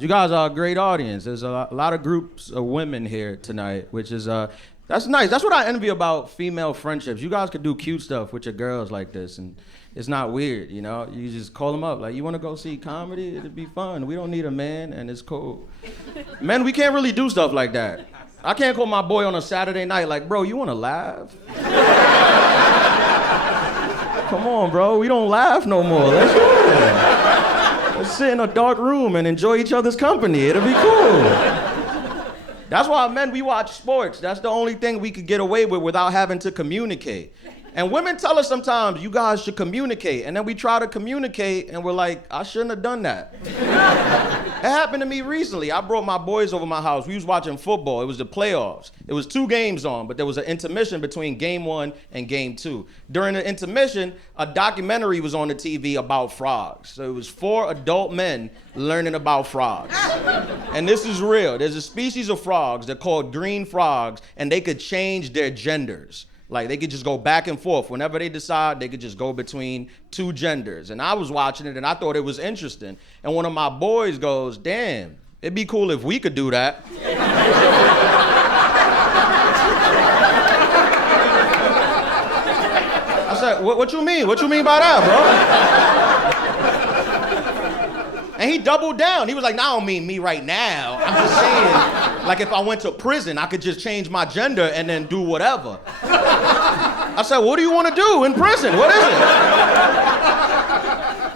You guys are a great audience. There's a lot of groups of women here tonight, which is that's nice. That's what I envy about female friendships. You guys could do cute stuff with your girls like this, and it's not weird, you know? You just call them up, like, you want to go see comedy? It'd be fun. We don't need a man, and it's cool. Men, we can't really do stuff like that. I can't call my boy on a Saturday night like, bro, you want to laugh? Come on, bro. We don't laugh no more. Let's go. Let's sit in a dark room and enjoy each other's company. It'll be cool. That's why men, we watch sports. That's the only thing we could get away with without having to communicate. And women tell us sometimes, you guys should communicate. And then we try to communicate and we're like, I shouldn't have done that. It happened to me recently. I brought my boys over my house. We was watching football. It was the playoffs. It was 2 games on, but there was an intermission between game 1 and game 2. During the intermission, a documentary was on the TV about frogs. So it was 4 adult men learning about frogs. And this is real. There's a species of frogs, they're called green frogs, and they could change their genders. Like, they could just go back and forth. Whenever they decide, they could just go between 2 genders. And I was watching it, and I thought it was interesting. And one of my boys goes, damn, it'd be cool if we could do that. I said, what you mean? What you mean by that, bro? And he doubled down. He was like, no, I don't mean me right now. I'm just saying, like, if I went to prison, I could just change my gender and then do whatever. I said, what do you want to do in prison? What is it?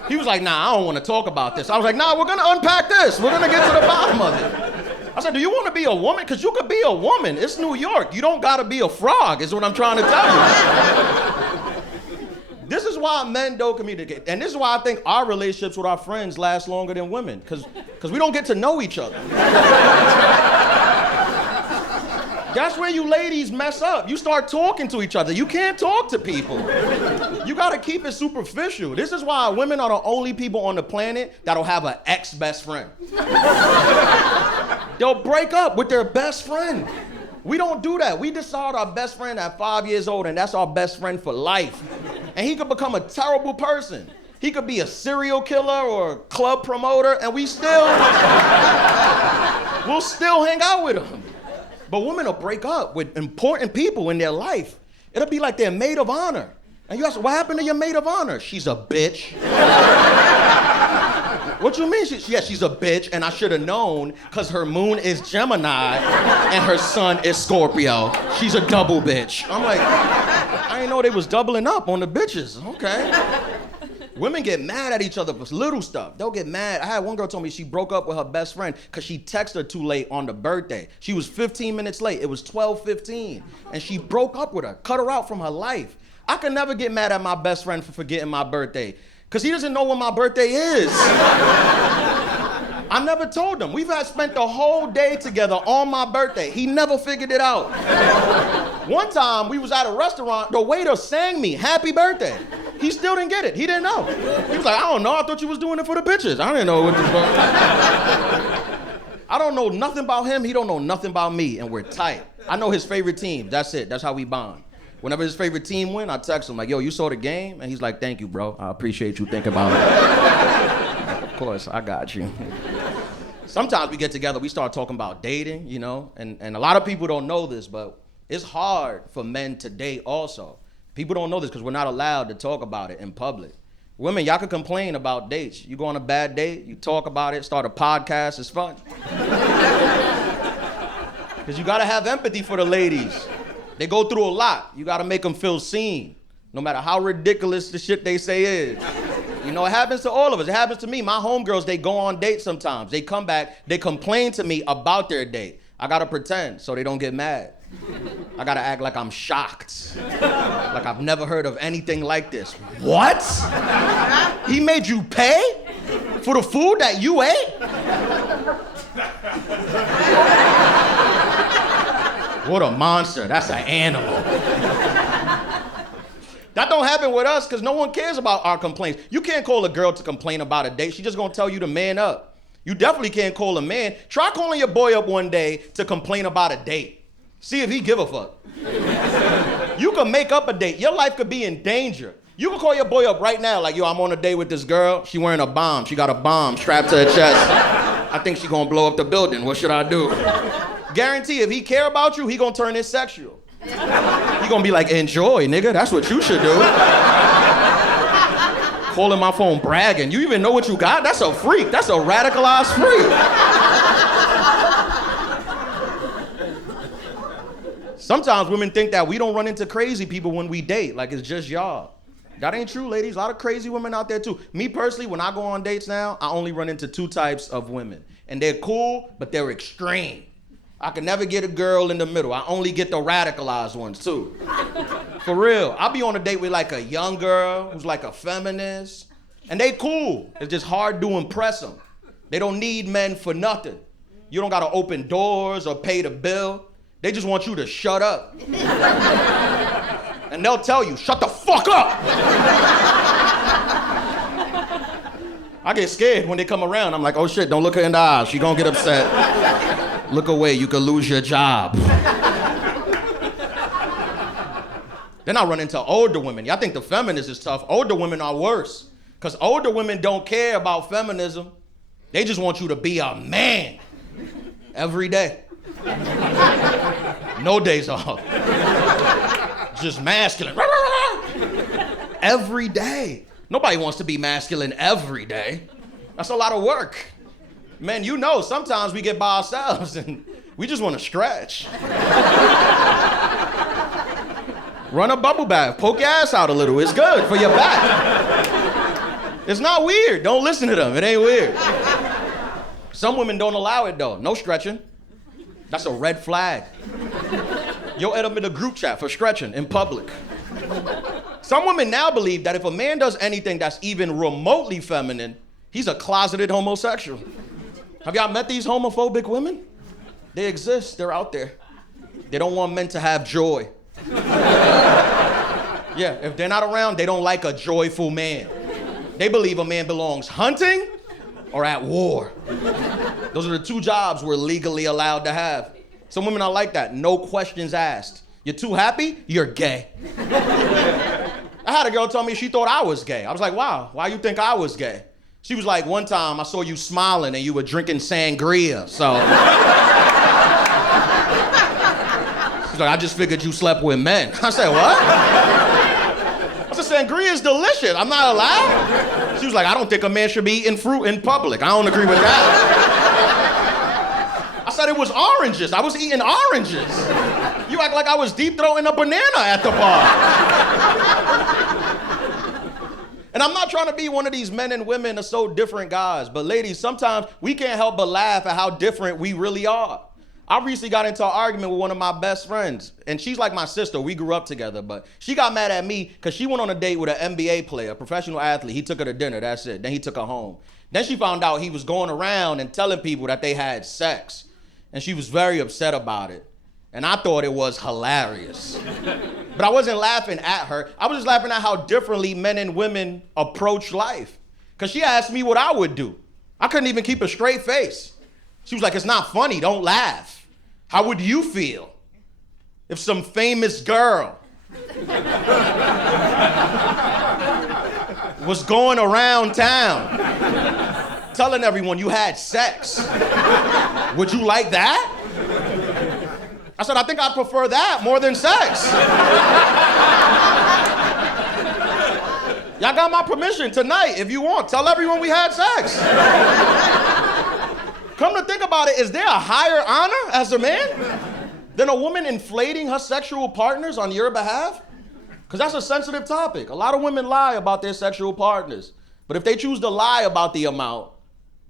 He was like, nah, I don't want to talk about this. I was like, nah, we're going to unpack this. We're going to get to the bottom of it. I said, do you want to be a woman? Because you could be a woman. It's New York. You don't got to be a frog, is what I'm trying to tell you. This is why men don't communicate. And this is why I think our relationships with our friends last longer than women. Because we don't get to know each other. That's where you ladies mess up. You start talking to each other. You can't talk to people. You gotta keep it superficial. This is why women are the only people on the planet that'll have an ex-best friend. They'll break up with their best friend. We don't do that. We decide our best friend at 5 years old, and that's our best friend for life. And he could become a terrible person. He could be a serial killer or a club promoter, and we'll still hang out with him. But women will break up with important people in their life. It'll be like their maid of honor. And you ask, what happened to your maid of honor? She's a bitch. What you mean? She's a bitch, and I should have known, because her moon is Gemini, and her sun is Scorpio. She's a double bitch. I'm like, I didn't know they was doubling up on the bitches. Okay. Women get mad at each other for little stuff. They'll get mad. I had one girl tell me she broke up with her best friend because she texted her too late on the birthday. She was 15 minutes late. It was 12:15. And she broke up with her, cut her out from her life. I can never get mad at my best friend for forgetting my birthday because he doesn't know when my birthday is. I never told him. We've spent the whole day together on my birthday. He never figured it out. One time, we was at a restaurant, the waiter sang me, happy birthday. He still didn't get it. He didn't know. He was like, I don't know. I thought you was doing it for the pictures. I didn't know what the fuck. I don't know nothing about him. He don't know nothing about me, and we're tight. I know his favorite team. That's it. That's how we bond. Whenever his favorite team win, I text him like, yo, you saw the game? And he's like, thank you, bro. I appreciate you thinking about it. Of course, I got you. Sometimes we get together, we start talking about dating, you know, and a lot of people don't know this, but it's hard for men to date also. People don't know this because we're not allowed to talk about it in public. Women, y'all can complain about dates. You go on a bad date, you talk about it, start a podcast, it's fun. Because you gotta have empathy for the ladies. They go through a lot. You gotta make them feel seen, no matter how ridiculous the shit they say is. You know, it happens to all of us. It happens to me. My homegirls, they go on dates sometimes. They come back, they complain to me about their date. I gotta pretend so they don't get mad. I gotta act like I'm shocked. Like I've never heard of anything like this. What? He made you pay for the food that you ate? What a monster. That's an animal. That don't happen with us because no one cares about our complaints. You can't call a girl to complain about a date. She's just gonna tell you to man up. You definitely can't call a man. Try calling your boy up one day to complain about a date. See if he give a fuck. You can make up a date. Your life could be in danger. You can call your boy up right now like, yo, I'm on a date with this girl. She wearing a bomb. She got a bomb strapped to her chest. I think she gonna blow up the building. What should I do? Guarantee if he care about you, he gonna turn it sexual. He gonna be like, enjoy, nigga. That's what you should do. Calling my phone bragging. You even know what you got? That's a freak. That's a radicalized freak. Sometimes women think that we don't run into crazy people when we date, like it's just y'all. That ain't true, ladies. A lot of crazy women out there too. Me personally, when I go on dates now, I only run into 2 types of women. And they're cool, but they're extreme. I can never get a girl in the middle. I only get the radicalized ones too. For real. I'll be on a date with like a young girl who's like a feminist. And they cool. It's just hard to impress them. They don't need men for nothing. You don't gotta open doors or pay the bill. They just want you to shut up. And they'll tell you, shut the fuck up! I get scared when they come around. I'm like, oh shit, don't look her in the eyes. She gonna get upset. Look away, you could lose your job. Then I run into older women. Y'all think the feminist is tough. Older women are worse. Because older women don't care about feminism. They just want you to be a man. Every day. No days off. Just masculine. Every day. Nobody wants to be masculine every day. That's a lot of work. Man, you know, sometimes we get by ourselves and we just want to stretch. Run a bubble bath, poke your ass out a little. It's good for your back. It's not weird. Don't listen to them. It ain't weird. Some women don't allow it though. No stretching. That's a red flag. You'll end up in a group chat for stretching in public. Some women now believe that if a man does anything that's even remotely feminine, he's a closeted homosexual. Have y'all met these homophobic women? They exist, they're out there. They don't want men to have joy. Yeah, if they're not around, they don't like a joyful man. They believe a man belongs hunting or at war. Those are the 2 jobs we're legally allowed to have. Some women are like that, no questions asked. You're too happy, you're gay. I had a girl tell me she thought I was gay. I was like, wow, why you think I was gay? She was like, one time I saw you smiling and you were drinking sangria, so. She's like, I just figured you slept with men. I said, what? I said, sangria is delicious, I'm not allowed? She was like, I don't think a man should be eating fruit in public. I don't agree with that. I said it was oranges. I was eating oranges. You act like I was deep throating a banana at the bar. And I'm not trying to be one of these men and women are so different guys, but ladies, sometimes we can't help but laugh at how different we really are. I recently got into an argument with one of my best friends, and she's like my sister. We grew up together, but she got mad at me because she went on a date with an NBA player, a professional athlete. He took her to dinner, that's it. Then he took her home. Then she found out he was going around and telling people that they had sex, and she was very upset about it. And I thought it was hilarious. But I wasn't laughing at her. I was just laughing at how differently men and women approach life. Because she asked me what I would do. I couldn't even keep a straight face. She was like, it's not funny, don't laugh. How would you feel if some famous girl was going around town telling everyone you had sex? Would you like that? I said, I think I'd prefer that more than sex. Y'all got my permission tonight if you want. Tell everyone we had sex. Come to think about it, is there a higher honor as a man than a woman inflating her sexual partners on your behalf? Because that's a sensitive topic. A lot of women lie about their sexual partners. But if they choose to lie about the amount,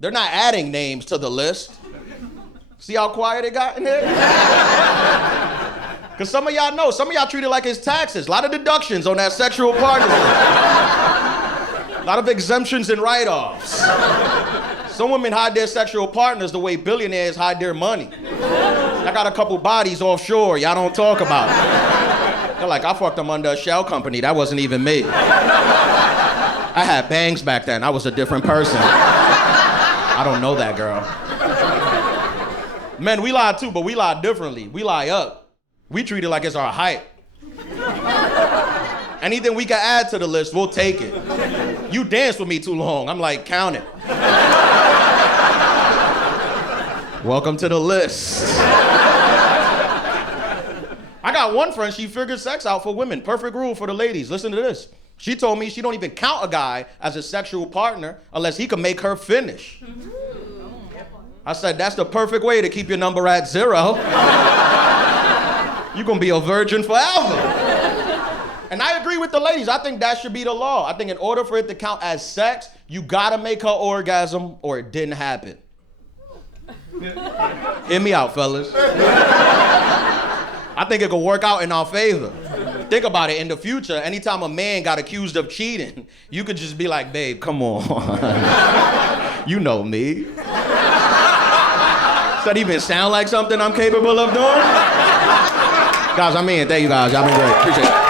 they're not adding names to the list. See how quiet it got in here? Because some of y'all know, some of y'all treat it like it's taxes. A lot of deductions on that sexual partner list. A lot of exemptions and write-offs. Some women hide their sexual partners the way billionaires hide their money. I got a couple bodies offshore y'all don't talk about. They're like, I fucked them under a shell company. That wasn't even me. I had bangs back then. I was a different person. I don't know that girl. Men, we lie too, but we lie differently. We lie up. We treat it like it's our hype. Anything we can add to the list, we'll take it. You danced with me too long. I'm like, count it. Welcome to the list. I got one friend, she figured sex out for women. Perfect rule for the ladies. Listen to this. She told me she don't even count a guy as a sexual partner unless he can make her finish. I said, that's the perfect way to keep your number at 0. You're gonna be a virgin forever. And I agree with the ladies. I think that should be the law. I think in order for it to count as sex, you gotta make her orgasm or it didn't happen. Hear me out, fellas. I think it could work out in our favor. Think about it, in the future, anytime a man got accused of cheating, you could just be like, babe, come on. You know me. Does that even sound like something I'm capable of doing? Guys, I'm in. Thank you guys. Y'all been great. Appreciate it.